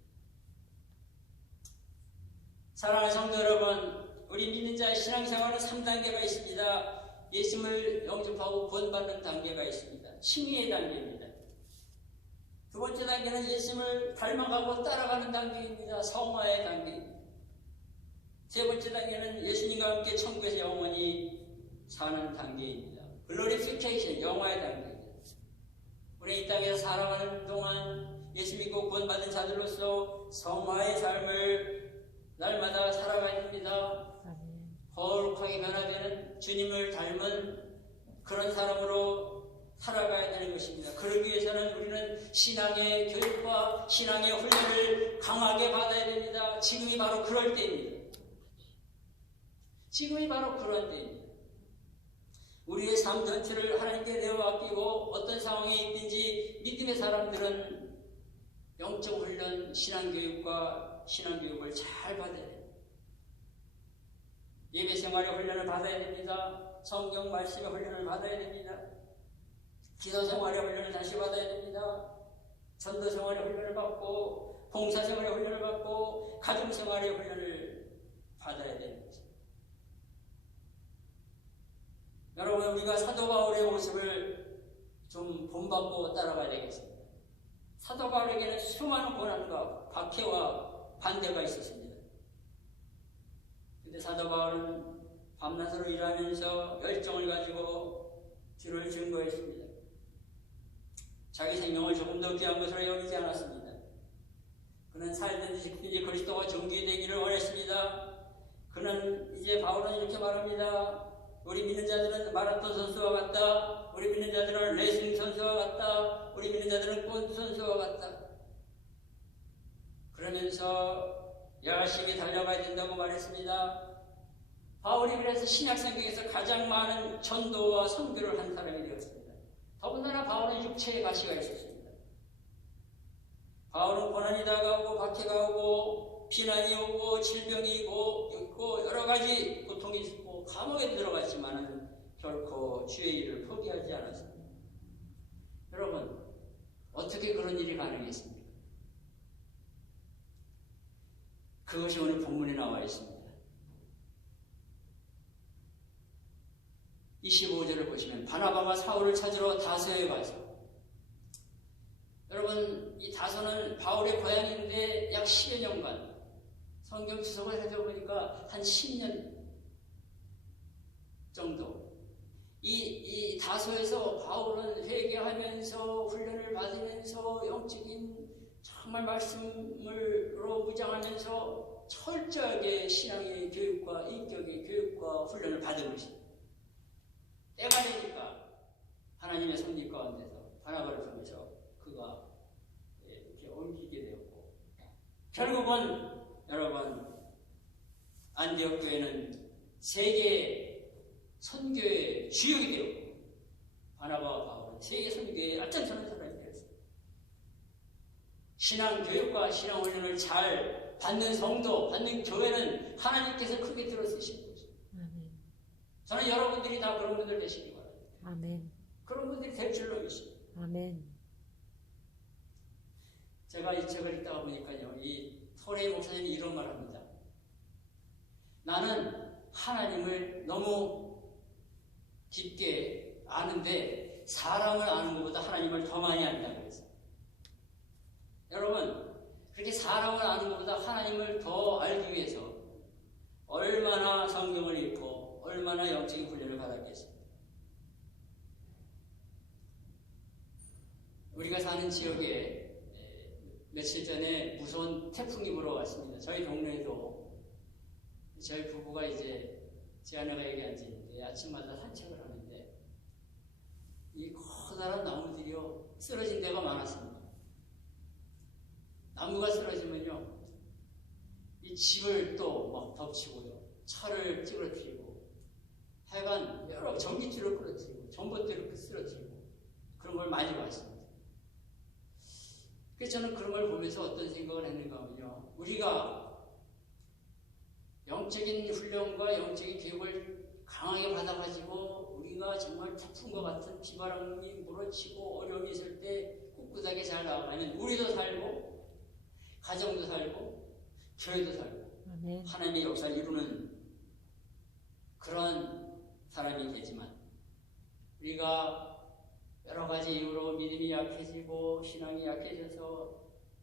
사랑하는 성도 여러분, 우리 믿는 자의 신앙생활은 3단계가 있습니다. 예수님을 영접하고 구원받는 단계가 있습니다. 칭의의 단계입니다. 두 번째 단계는 예수님을 닮아가고 따라가는 단계입니다. 성화의 단계입니다. 세 번째 단계는 예수님과 함께 천국에서 영원히 사는 단계입니다. 글로리피케이션, 영화의 단계입니다. 우리 이 땅에서 살아가는 동안 예수 믿고 구원받은 자들로서 성화의 삶을 날마다 살아가야 됩니다. 거룩하게 변화되는 주님을 닮은 그런 사람으로 살아가야 되는 것입니다. 그러기 위해서는 우리는 신앙의 교육과 신앙의 훈련을 강하게 받아야 됩니다. 지금이 바로 그럴 때입니다. 지금이 바로 그런 때입니다. 우리의 삶 전체를 하나님께 내어맡기고 어떤 상황에 있든지 믿음의 사람들은 영적 훈련, 신앙교육과 신앙교육을 잘 받아야 됩니다. 예배 생활의 훈련을 받아야 됩니다. 성경 말씀의 훈련을 받아야 됩니다. 기도 생활의 훈련을 다시 받아야 됩니다. 전도 생활의 훈련을 받고 봉사생활의 훈련을 받고 가정생활의 훈련을 받아야 되는 거죠. 여러분, 우리가 사도 바울의 모습을 좀 본받고 따라가야 되겠습니다. 사도 바울에게는 수많은 고난과 박해와 반대가 있었습니다. 근데 사도 바울은 밤낮으로 일하면서 열정을 가지고 주를 증거했습니다. 자기 생명을 조금 더 귀한 것으로 여기지 않았습니다. 그는 살든지 죽든지 그리스도와 정죄되기를 원했습니다. 그는 이제 바울은 이렇게 말합니다. 우리 믿는 자들은 마라톤 선수와 같다. 우리 믿는 자들은 레이싱 선수와 같다. 우리 믿는 자들은 골프 선수와 같다. 그러면서 열심히 달려가야 된다고 말했습니다. 바울이 그래서 신약성경에서 가장 많은 전도와 선교를 한 사람이 되었습니다. 더군다나 바울은 육체의 가시가 있었습니다. 바울은 고난이 다가오고 박해가 오고 비난이 오고 질병이 있고 여러 가지 고통이 있고 감옥에 들어갔지만 결코 주의 일을 포기하지 않았습니다. 여러분, 어떻게 그런 일이 가능했습니까? 그것이 오늘 본문에 나와 있습니다. 25절을 보시면 바나바가 사울을 찾으러 다소에 가서, 여러분, 이 다소는 바울의 고향인데 약 10여 년간 성경 주석을 살펴보니까 한 10년 정도 이 다소에서 바울은 회개하면서 훈련을 받으면서 영적인 정말 말씀으로 무장하면서 철저하게 신앙의 교육과 인격의 교육과 훈련을 받은 것입니다. 때가 되니까 하나님의 섭리 가운데서 바나바를 통해서 그가 이렇게 옮기게 되었고, 결국은 여러분, 안디옥 교회는 세계 선교의 주역이 되었고, 바나바와 바울은 세계 선교의 앞장서는 사람이 되었습니다. 신앙 교육과 신앙 훈련을 잘 받는 성도, 받는 교회는 하나님께서 크게 들어쓰신 거죠. 저는 여러분들이 다 그런 분들 되시기 바랍니다. 아멘. 그런 분들이 될 줄로 믿습니다. 아멘. 제가 이 책을 읽다가 보니까요, 이 토레이 목사님이 이런 말 합니다. 나는 하나님을 너무 깊게 아는데 사람을 아는 것보다 하나님을 더 많이 안다고 했어요. 여러분, 그렇게 사람을 아는 것보다 하나님을 더 알기 위해서 얼마나 성경을 읽고 얼마나 영적인 훈련을 받았겠습니까? 우리가 사는 지역에 며칠 전에 무서운 태풍이 불어왔습니다. 저희 동네에도 저희 부부가 이제 제 아내가 여기 앉아있는데 아침마다 산책을 하는데 이 커다란 나무들이요 쓰러진 데가 많았습니다. 나무가 쓰러지면요 이 집을 또 막 덮치고요, 차를 찌그러뜨리고, 하여간 여러 전기줄을 끌어뜨리고 전봇대를 쓰러뜨리고 그런 걸 많이 봤습니다. 그래서 저는 그런 걸 보면서 어떤 생각을 했는가 하면요, 우리가 영적인 훈련과 영적인 교육을 강하게 받아가지고 우리가 정말 태풍과 같은 비바람이 몰아치고 어려움이 있을 때 꿋꿋하게 잘 나아가면 우리도 살고 가정도 살고 교회도 살고 아멘. 하나님의 역사를 이루는 그런 사람이 되지만, 우리가 여러 가지 이유로 믿음이 약해지고 신앙이 약해져서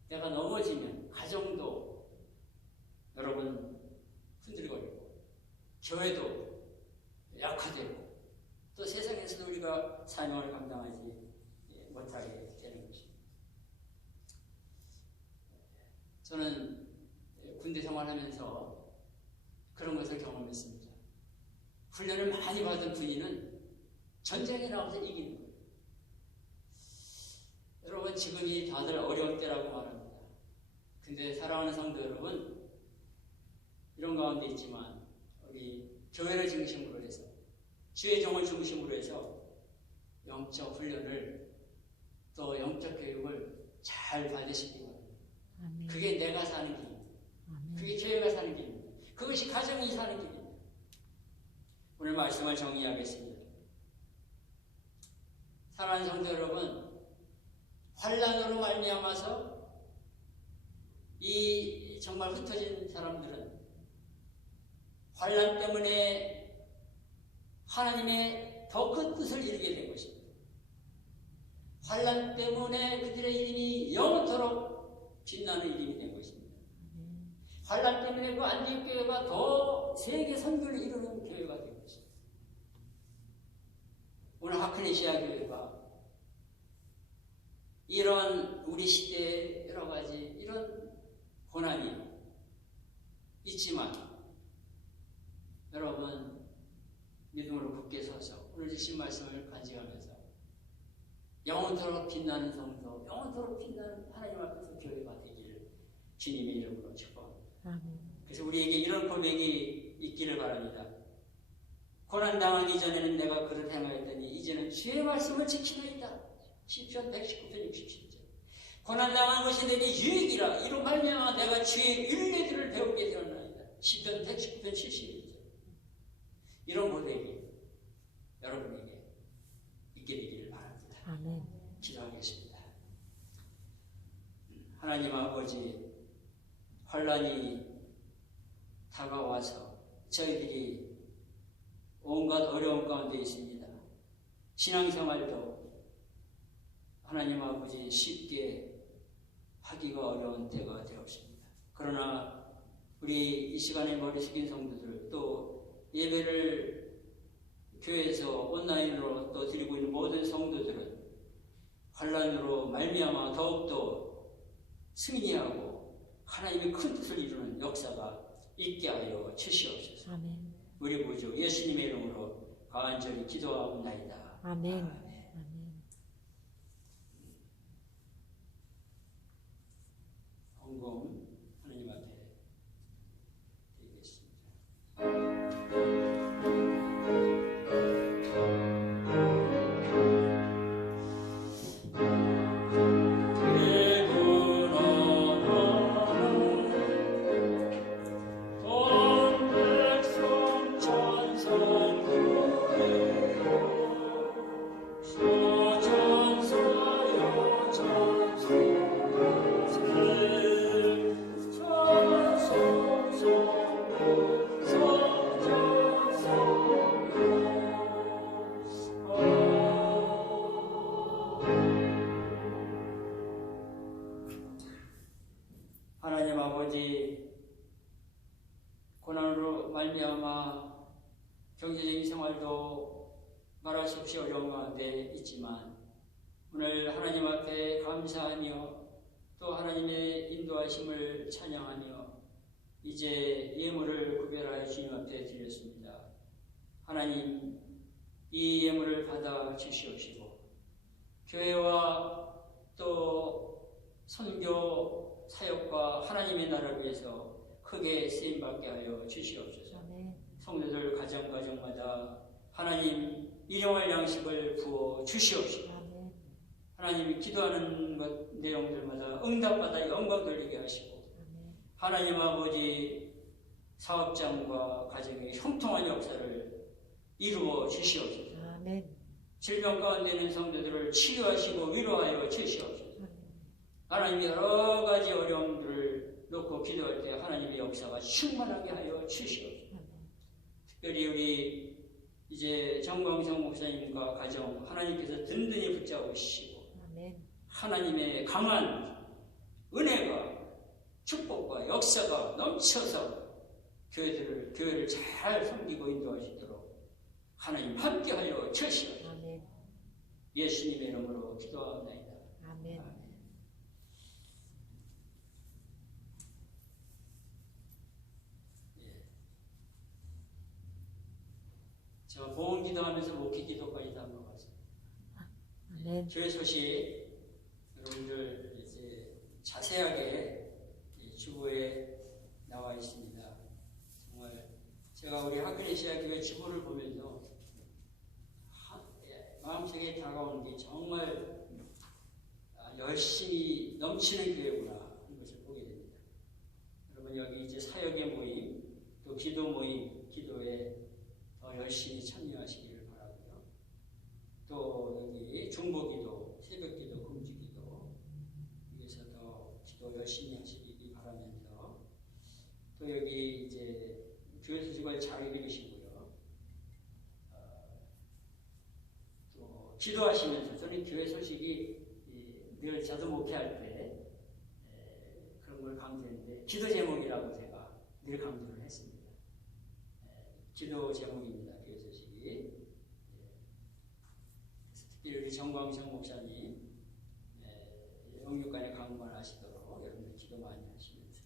내가 넘어지면 가정도 여러분 흔들거리고 교회도 약화되고 또 세상에서도 우리가 사명을 감당하지 못하게 되는 것입니다. 저는 군대 생활하면서 그런 것을 경험했습니다. 훈련을 많이 받은 군인은 전쟁에 나가서 이기는 거예요. 여러분, 지금이 다들 어려운 때라고 말합니다. 근데 사랑하는 성도 여러분, 이런 가운데 있지만 우리 교회를 중심으로 해서 주의 종을 중심으로 해서 영적 훈련을 또 영적 교육을 잘 받으시기 바랍니다. 아멘. 그게 내가 사는 길입니다. 아멘. 그게 교회가 사는 길입니다. 그것이 가정이 사는 길입니다. 오늘 말씀을 정리하겠습니다. 사랑하는 성도 여러분, 환난으로 말미암아서 이 정말 흩어진 사람들은 환난 때문에 하나님의 더 큰 뜻을 이루게 된 것입니다. 환난 때문에 그들의 이름이 영원토록 빛나는 이름이 된 것입니다. 환난 때문에 그 안디옥교회가 더 세계 선교를 이루는 교회가 된 것입니다. 오늘 하크레시아 교회가 이런 우리 시대의 여러 가지 이런 고난이 있지만 여러분 믿음으로 굳게 서서 오늘 주신 말씀을 간직하면서 영원토록 빛나는 성도, 영원토록 빛나는 하나님 앞에서 교회가 되기를 주님의 이름으로 축복합니다. 그래서 우리에게 이런 고백이 있기를 바랍니다. 고난당하기 전에는 내가 그릇 행하였더니 이제는 주의 말씀을 지키나이다. 시편 119편 67절. 고난당한 것이 내게 유익이라 이로 말미암아 내가 주의 율례들을 배우게 되었나이다. 시편 119편 71절. 이런 고백이 여러분에게 있게 되기를 바랍니다. 아멘. 기도하겠습니다. 하나님 아버지, 환난이 다가와서 저희들이 온갖 어려움 가운데 있습니다. 신앙생활도 하나님 아버지 쉽게 하기가 어려운 때가 되었습니다. 그러나 우리 이 시간에 머리 숙인 성도들, 또 예배를 교회에서 온라인으로 또 드리고 있는 모든 성도들은 환난으로 말미암아 더욱더 승리하고 하나님의 큰 뜻을 이루는 역사가 있게 하여 주시옵소서. 아멘. 우리 구주 예수님의 이름으로 간절히 기도하옵나이다. 아멘. 아멘. 아멘. 헌금 하나님 앞에 드리겠습니다. 하나님 아버지, 고난으로 말미암아 경제적인 생활도 말할 수 없이 어려운 가운데 있지만 오늘 하나님 앞에 감사하며 또 하나님의 인도하심을 찬양하며 이제 예물을 구별하여 주님 앞에 드렸습니다. 하나님, 이 예물을 받아 주시옵시고 교회와 또 선교 사역과 하나님의 나라를 위해서 크게 쓰임받게 하여 주시옵소서. 아멘. 성도들 가정마다 하나님 일용할 양식을 부어 주시옵시고 아멘. 하나님 기도하는 것 내용들마다 응답받아 영광 돌리게 하시고 아멘. 하나님 아버지 사업장과 가정의 형통한 역사를 이루어 주시옵소서. 아멘. 질병 가운데 있는 성도들을 치유하시고 위로하여 주시옵소서. 아멘. 하나님 여러 가지 어려움들을 놓고 기도할 때 하나님의 역사가 충만하게 하여 주시옵소서. 아멘. 특별히 우리 이제 정광성 목사님과 가정 하나님께서 든든히 붙잡으시고 아멘. 하나님의 강한 은혜가 축복과 역사가 넘쳐서 교회를 잘 섬기고 인도하시도록 하나님 함께하여 주시옵소서. 아멘. 예수님의 이름으로 기도하옵나이다. 아멘. 제가 보험 기도하면서 목회 기도까지 다 먹었어요. 아멘. 교회 소식 여러분들 이제 자세하게 이 주보에 나와 있습니다. 정말 제가 우리 하크레시아 교회 주보를 보면서 마음속에 다가오는 게 정말 열심히 넘치는 교회구나 하는 것을 보게 됩니다. 여러분 여기 이제 사역의 모임, 또 기도 모임, 기도에 더 열심히 참여하시기를 바라고요. 또 여기 중보기도, 새벽기도, 금주기도 위해서 더 기도 열심히 하시기 바랍니다. 여러분들이 이제 교회 소식을 잘 읽으시고요. 또 기도하시면서 저는 교회 소식이 늘 저도 목회할 때 그런 걸 강조했는데 기도 제목이라고 제가 늘 강조를 했습니다. 기도 제목입니다. 교회 소식이. 특히 우리 정광성 목사님 영육간에 강건하시도록 여러분들 기도 많이 하시면서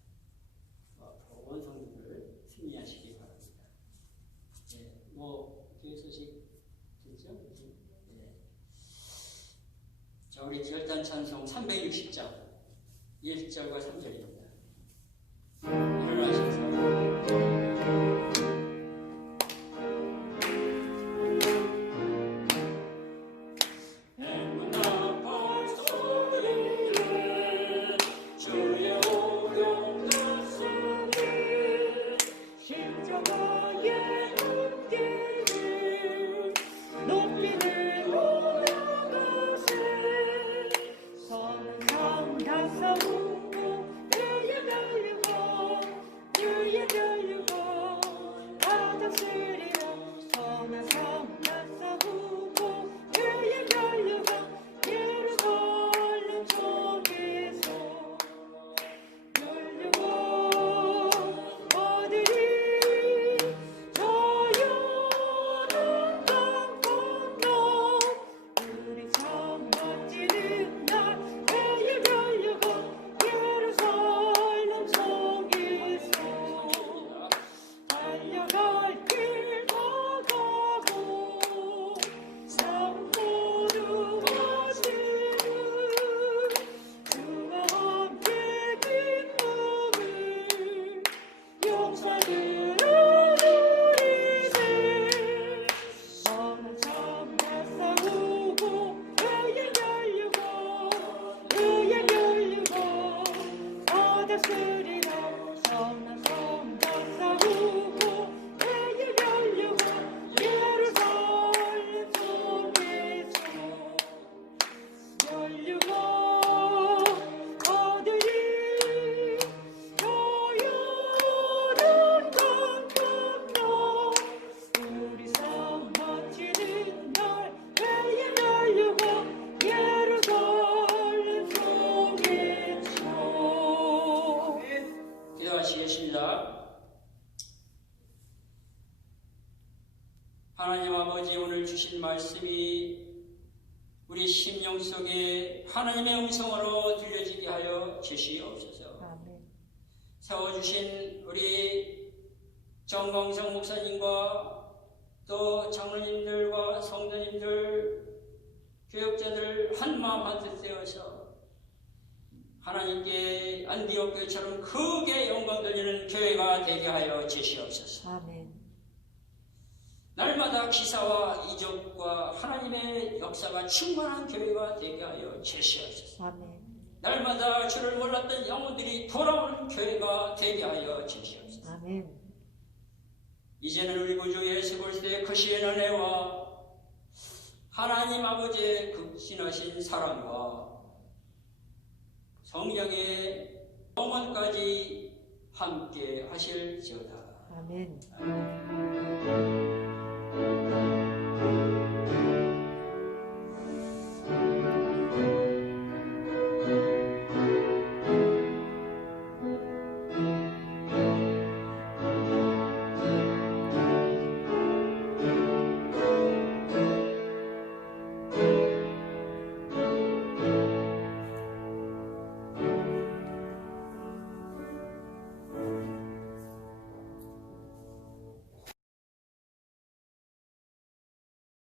온 성도들 승리하시기 바랍니다. 교회 소식 됐죠? 자, 우리 기열단 찬송 360장 1절과 3절입니다. 일어나셔서 하나님 아버지, 오늘 주신 말씀이 우리 심령 속에 하나님의 음성으로 들려지게 하여 주시옵소서. 세워주신 우리 정광성 목사님과 또 장로님들과 성도님들, 교역자들 한마음 한뜻 되어서 하나님께 안디옥 교회처럼 크게 영광 돌리는 교회가 되게 하여 주시옵소서. 아멘. 날마다 기사와 이적과 하나님의 역사가 충만한 교회가 되게 하여 주시옵소서. 아멘. 날마다 주를 몰랐던 영혼들이 돌아오는 교회가 되게 하여 주시옵소서. 아멘. 이제는 우리 구주 예수 그리스도의 크신 은혜와 하나님 아버지의 극진하신 사랑과 성령의 영원까지 함께 하실지어다. 아멘.